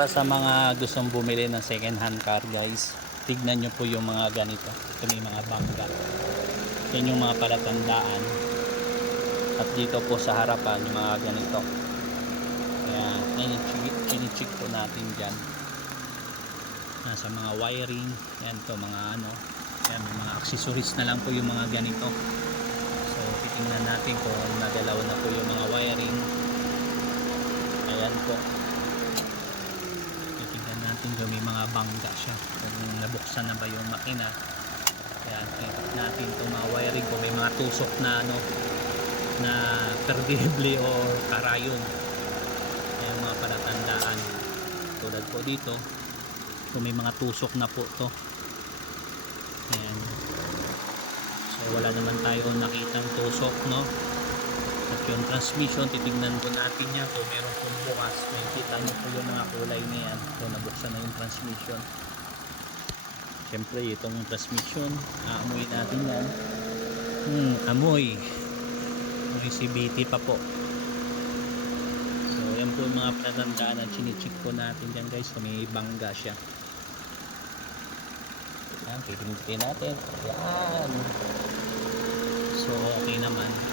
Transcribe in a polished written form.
Para sa mga gustong bumili ng second hand car guys, tignan nyo po yung mga ganito. Ito may mga bangga. Yan yung mga palatandaan. At dito po sa harapan yung mga ganito. Ayan, chinichik po natin dyan. Nasa mga wiring. Yan to mga ano. Yan, mga accessories na lang po yung mga ganito. So titingnan natin kung nagalaw na po yung mga wiring. Ayan po. Titingnan natin kung may mga bangga siya, kung nabuksan na ba yung makina. Ayan, tingnan natin itong mga wiring kung may mga tusok na ano na perdible o karayon. Ayan mga palatandaan. Tulad po dito, kung may mga tusok na po to. Ayan. So wala naman tayo nakitang tusok, no? At yung transmission, titignan po natin yan kung meron pong bukas. May kita nyo po yung mga kulay na yan kung nabuksan na yung transmission. Siyempre itong transmission, aamuin natin yan. Amoy CBT pa po. So yan po yung mga palatandaan na chinichik po natin dyan guys kung may bangga siya. Yan, titignan natin. Yan. So okay naman.